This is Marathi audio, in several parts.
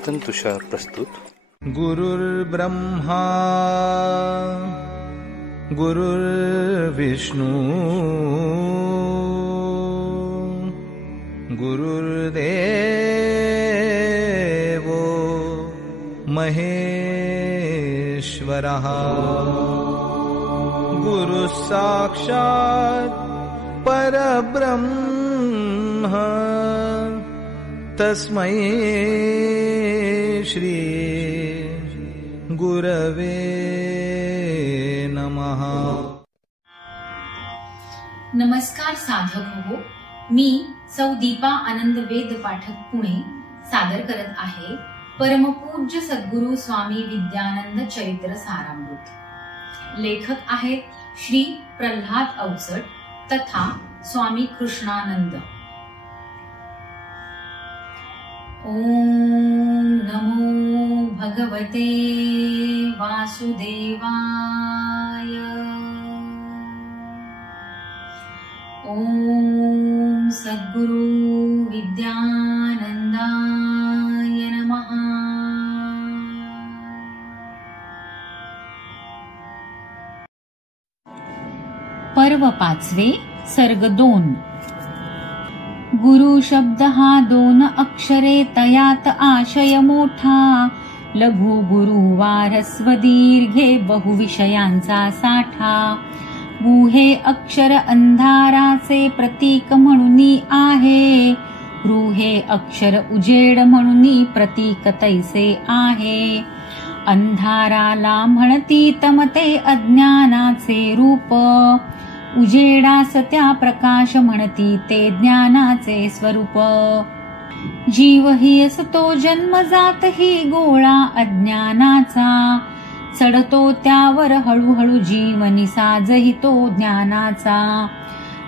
चिंतन तुषार प्रस्तुत. गुरुर्ब्रह्मा गुरुर्विष्णू गुरुर्देवो महेश्वरः गुरुः साक्षात् परब्रह्म तस्मै श्री गुरवे नमः. नमस्कार साधक हो, मी सौ दीपा आनंद वेद पाठक पुणे सादर करत आहे परमपूज्य सद्गुरु स्वामी विद्यानंद चरित्र सारामृत. लेखक आहेत श्री प्रल्हाद अवचट तथा स्वामी कृष्णानंद. ओम नमो भगवते वासुदेवाय. ओम सद्गुरु विद्यानंदाय नमः. पर्व 5 सर्ग 2. गुरु शब्द हा 2 अक्षरे, तयात आशय मोठा. लघु गुरु वारस्व दीर्घे, बहुविषयांचा साठा. गु हे अक्षर अंधाराचे प्रतीक म्हणून आहे. रू हे अक्षर उजेड म्हणून प्रतीक तैसे आहे. अंधाराला म्हणती तमते अज्ञानाचे रूप. उजेडास त्या प्रकाश म्हणती ते ज्ञानाचे स्वरूप. जीव ही असतो जन्मजात ही गोळा अज्ञानाचा. चढतो त्यावर हळूहळू जीवनी साजही तो ज्ञानाचा.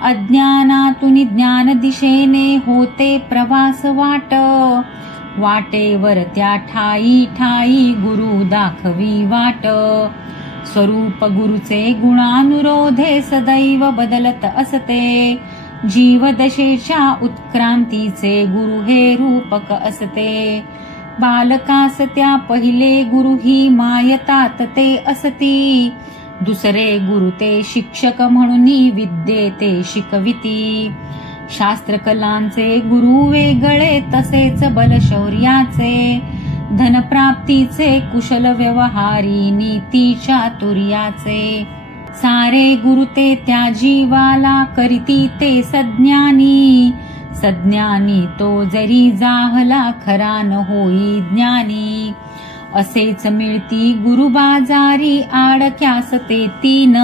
अज्ञानातून ज्ञान दिशेने होते प्रवास वाट. वाटेवर त्या ठाई ठाई गुरु दाखवी वाट. स्वरूप गुरुचे गुणानुरोधे सदैव बदलत असते. जीवदशेच्या उत्क्रांतीचे गुरु हे रूपक असते. बालकास त्या पहिले गुरु ही मायतात ते असती. दुसरे गुरु ते शिक्षक म्हणून विद्ये ते शिकविती. शास्त्रकलांचे गुरु वेगळे तसेच बलशौर्याचे. धनप्राप्तीचे कुशल व्यवहारी नीती चातुर्याचे. सारे गुरु ते त्या जीवाला करीती ते सज्ञानी. सज्ञानी तो जरी जाहला खरा न होई ज्ञानी. असेच मिळती गुरु बाजारी आडक्यास ते 3.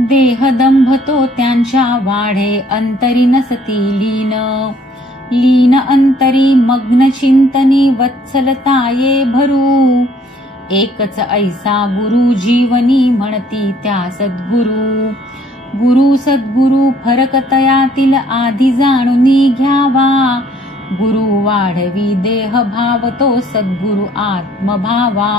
देहदंभ तो त्यांच्या वाढे अंतरी नसती लीन. लीन अंतरी मग्न चिंतनी वत्सलताये भरू. एकच ऐसा गुरु जीवनी म्हणती त्या सद्गुरु. गुरु सद्गुरु फरक तयातील आधी जाणून घ्यावा. गुरु वाढवी देह भाव तो सद्गुरु आत्मभावा.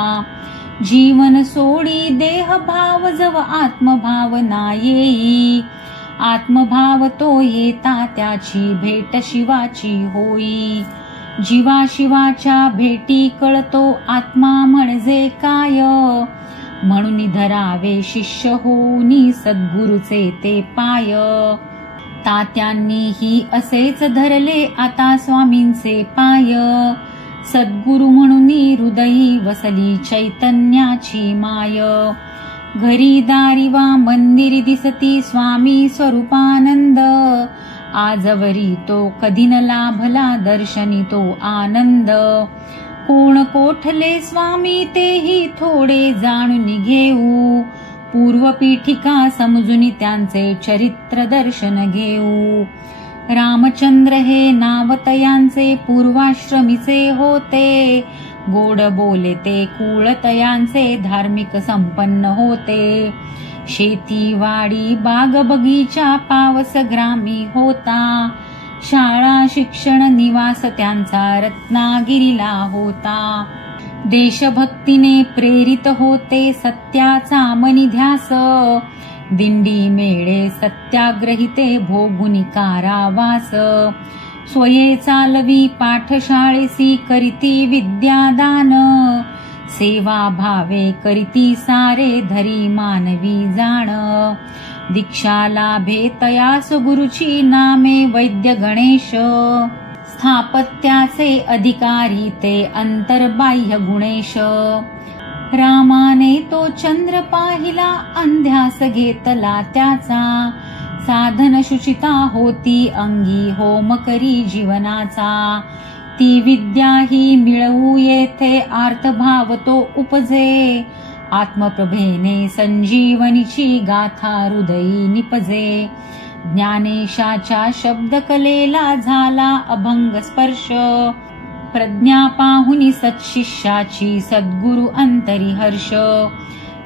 जीवन सोडी देह भाव जव आत्मभाव ना येई. आत्मभाव तो येता त्याची भेट शिवाची होई. जीवाशिवाच्या भेटी कळतो आत्मा म्हणजे काय. म्हणून धरावे शिष्य होऊनी सद्गुरुचे ते पाय. तात्यांनीही असेच धरले आता स्वामींचे पाय. सद्गुरु म्हणून हृदयी वसली चैतन्याची माय. घरी दारी वा मंदिरी दिसती स्वामी स्वरूपानंद. आजवरी तो कधी न लाभला दर्शनी तो आनंद. कोण कोठले स्वामी तेही थोडे जाणून घेऊ. पूर्व पीठिका समजून त्यांचे चरित्र दर्शन घेऊ. रामचंद्र हे नावतयांचे पूर्वाश्रमीचे होते. गोड बोले ते कुळतयांचे धार्मिक संपन्न होते. शेतीवाडी बाग बगीचा पावस ग्रामी होता. शाळा शिक्षण निवास त्यांचा रत्नागिरीला होता. देशभक्तीने प्रेरित होते सत्याचा मनी ध्यास. दिंडी मेळे सत्याग्रहिते भोगुनी कारावास. स्वये चालवी पाठशाळेसी करीती विद्यादान, सेवा भावे करीती सारे धरी मानवी जाण, दीक्षा लाभे तयास गुरुची नामे वैद्य गणेश, स्थापत्याचे अधिकारी ते अंतर्बाह्य गुणेश, रामाने तो चंद्र पाहिला अंध्यास घेतला त्याचा, साधन शुचिता होती अंगी होम करी जीवनाचा, ती विद्या ही मिळवू येथे आर्तभाव तो उपजे, आत्मप्रभेने संजीवनीची गाथा हृदयी निपजे, ज्ञानेशाच्या शब्द कलेला झाला अभंग स्पर्श, प्रज्ञा पाहुनी सत्शिष्याची सद्गुरु अंतरी हर्ष,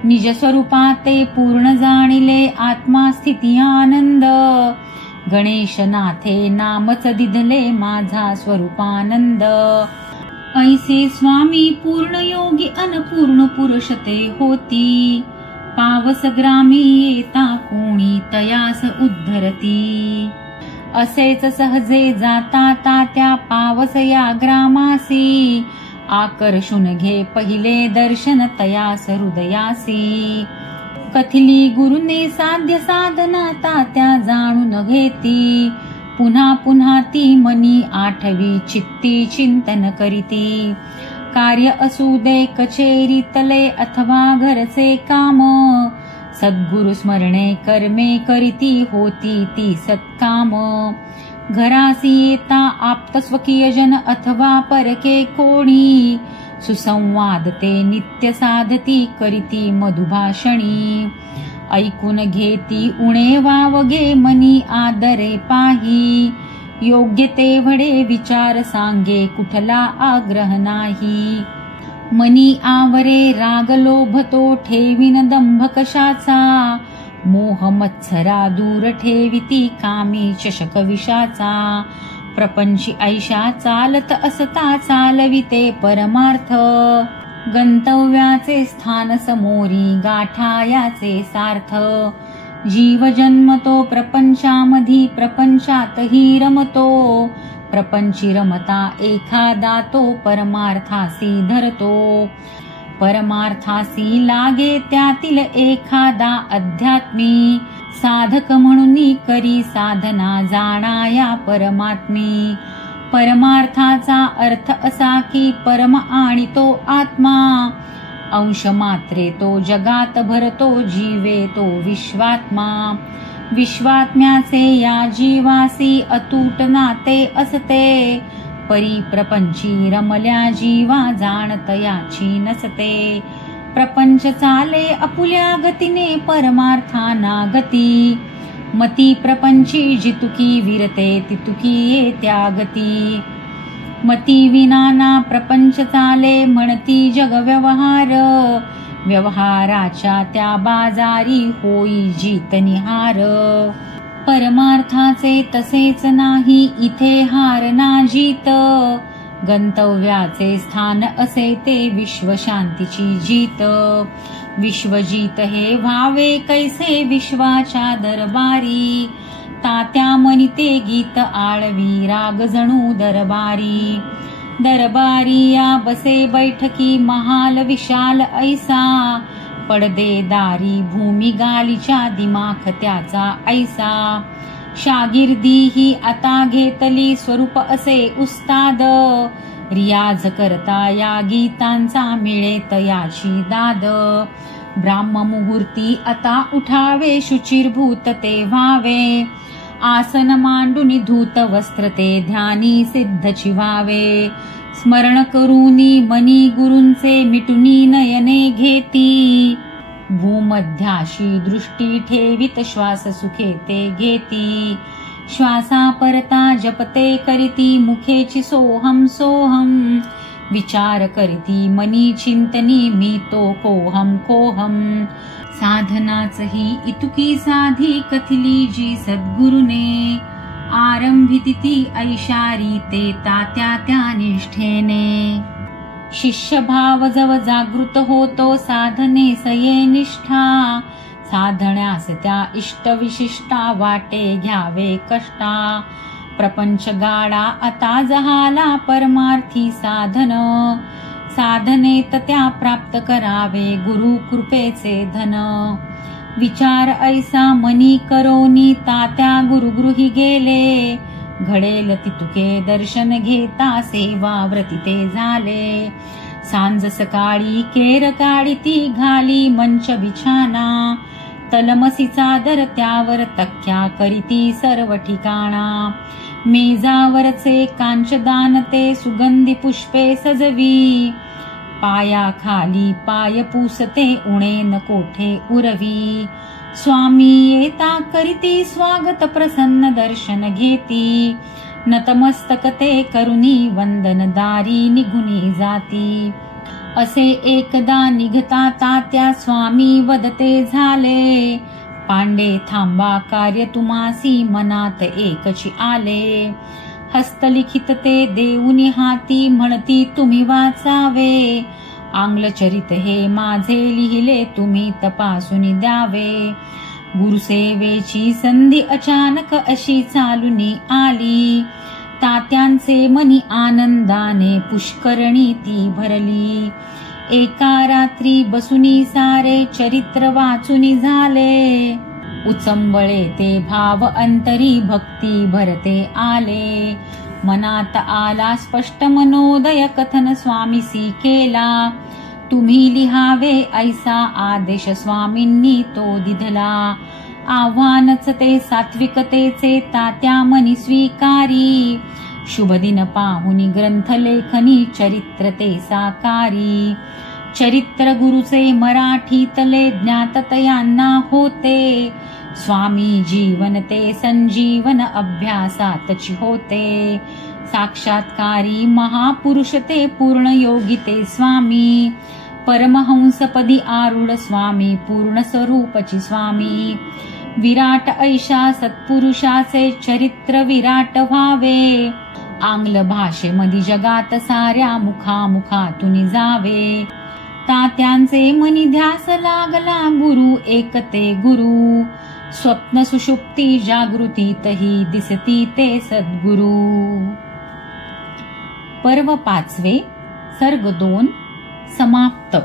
निज स्वरूपाते पूर्ण जाणिले आत्मा स्थिती आनंद, गणेशनाथे नामच दिधले माझा स्वरूपानंद, ऐसे स्वामी पूर्ण योगी अनपूर्ण पुरुष ते होती, पावस ग्रामी येता कोणी तयास उद्धरती, असेच सहजे जाता तात्या पावस या ग्रामासी, आकर्षून घे पहिले दर्शन तयास हृदयासी, कथिली गुरुने साध्य साधना तात्या जाणून घेती, पुन्हा पुन्हा ती मनी आठवी चित्ती चिंतन करीती, कार्य असू दे कचेरी तले अथवा घरचे काम, सद्गुरु स्मरणे कर्मे करीती होती ती सत्काम, घरासी येता आप्त स्वकीयजन अथवा परके कोणी, सुसंवाद ते नित्य साधती करीती मधुभाषणी, ऐकून घेती उणे वावगे मनी आदरे पाही, योग्य ते वडे विचार सांगे कुठला आग्रह नाही, मनी आवरे राग लोभ तो ठेवीन दंभ कशाचा, मोह मत्सरा दूर ठेविती कामी चषक विषाचा, प्रपंची ऐशा चालत असता चालविते परमार्थ, गंतव्याचे स्थान समोरी गाठायाचे सार्थ, जीव जन्मतो प्रपंचामधी प्रपंचातही रमतो, प्रपंची रमता एखादा तो परमार्थासी धरतो, परमार्थासी लागे त्यातील एखादा अध्यात्मी, साधक म्हणून करी साधना जाणाया परमात्मी, परमार्थाचा अर्थ असा की परम आणि तो आत्मा, अंश मात्रे तो जगात भरतो जीवे तो विश्वात्मा, विश्वात्म्याचे या जीवासी अतूट नाते असते, परी प्रपंची रमल्या जीवा जाणत याची नसते, प्रपंच चाले अपुल्या गतीने परमार्थाना गती, मती प्रपंची जितुकी विरते तितुकी येत्या गती, मती विनाना प्रपंच चाले म्हणती जग व्यवहार, व्यवहाराच्या त्या बाजारी होई जीत निहार, परमार्थाचे तसेच नाही इथे हार ना जीत, गंतव्याचे स्थान असे ते विश्वशांतीची जीत, विश्वजीत हे व्हावे कैसे विश्वाच्या दरबारी, तात्या मनिते गीत आळवी राग जणू दरबारी, दरबारी या बसे बैठकी महाल विशाल ऐसा, पडदेदारी भूमी गालीच्या दिमाख त्याचा ऐसा, शागिर्दी ही आता घेतली स्वरूप असे उस्ताद, रियाज करता या गीतांचा मिळेत याची दाद, ब्राह्म मुहूर्ती आता उठावे शुचिरभूत ते व्हावे, आसन मांडून धूत वस्त्र ते ध्यानी सिद्धची व्हावे, स्मरण करूनी मनी गुरूंचे मिटुनी नयने घेती, भूमध्याशी दृष्टी ठेवित श्वास सुखे ते घेती, श्वासा परता जपते करीती मुखेची सोहम सोहम, विचार करीती मनी चिंतनी मी तो कोहम कोहम, साधनाच ही इतुकी साधी कथिली जी सद्गुरुने, आरंभिती ती ऐशारी ते तात्या त्या निष्ठेने, शिष्य भाव जव जागृत होतो साधने सये निष्ठा, साधण्यास त्या इष्ट विशिष्टा वाटे घ्यावे कष्टा, प्रपंच गाडा आता जहाला परमार्थी साधन, साधनेत त्या प्राप्त करावे गुरु कृपेचे धन. विचार ऐसा मनी करोनी तात्या गुरुगृही गेले, घडेल तितुके दर्शन घेता सेवा व्रती ते झाले. सांज सकाळी केर काढिती घाली मंच बिछाना, तलमसी चादर त्यावर तक्क्या करीती सर्व ठिकाणा. मेजावरचे कांचदान ते सुगंधी पुष्पे सजवी, पाया खाली पाय पुसते उणे न कोठे उरवी. स्वामी येता करीती स्वागत प्रसन्न दर्शन घेती, नतमस्तक ते करुनी वंदन दारी निघुनी जाती. असे एकदा निघता तात्या स्वामी वदते झाले, पांडे थांबा कार्य तुम्हासी मनात एकची आले. हस्तलिखित ते देऊनी हाती म्हणती तुम्ही वाचावे, आंग्लचरित हे माझे लिहिले तुम्ही तपासून द्यावे. गुरुसेवेची संधी अचानक अशी चालूनी आली, तात्यांचे मनी आनंदाने पुष्करणी ती भरली. एका रात्री बसुनी सारे चरित्र वाचुनी झाले, उचंबळे ते भाव अंतरी भक्ती भरते आले. मनात आला स्पष्ट मनोदय कथन स्वामीसी केला, तुम्ही लिहावे ऐसा आदेश स्वामींनी तो दिधला. आव्हानच ते सात्विकतेचे तात्या मनी स्वीकारी, शुभदिन पाहुनी ग्रंथ लेखनी चरित्र ते साकारी. चरित्र गुरुचे मराठीतले ज्ञात तयांना होते, स्वामी जीवन ते संजीवन अभ्यासातची होते. साक्षात्कारी महापुरुष ते पूर्ण योगी ते स्वामी, परमहंसपदी आरूढ स्वामी पूर्ण स्वरूपची स्वामी. विराट ऐशा सत्पुरुषाचे चरित्र विराट व्हावे, आंग्ल भाषेमध्ये जगात साऱ्या मुखामुखातून जावे. तात्यांचे मनी ध्यास लागला गुरु एकते गुरु, स्वप्न सुषुप्ती जागृतीतही दिसती ते सद्गुरु. पर्व 5 सर्ग 2 समाप्त.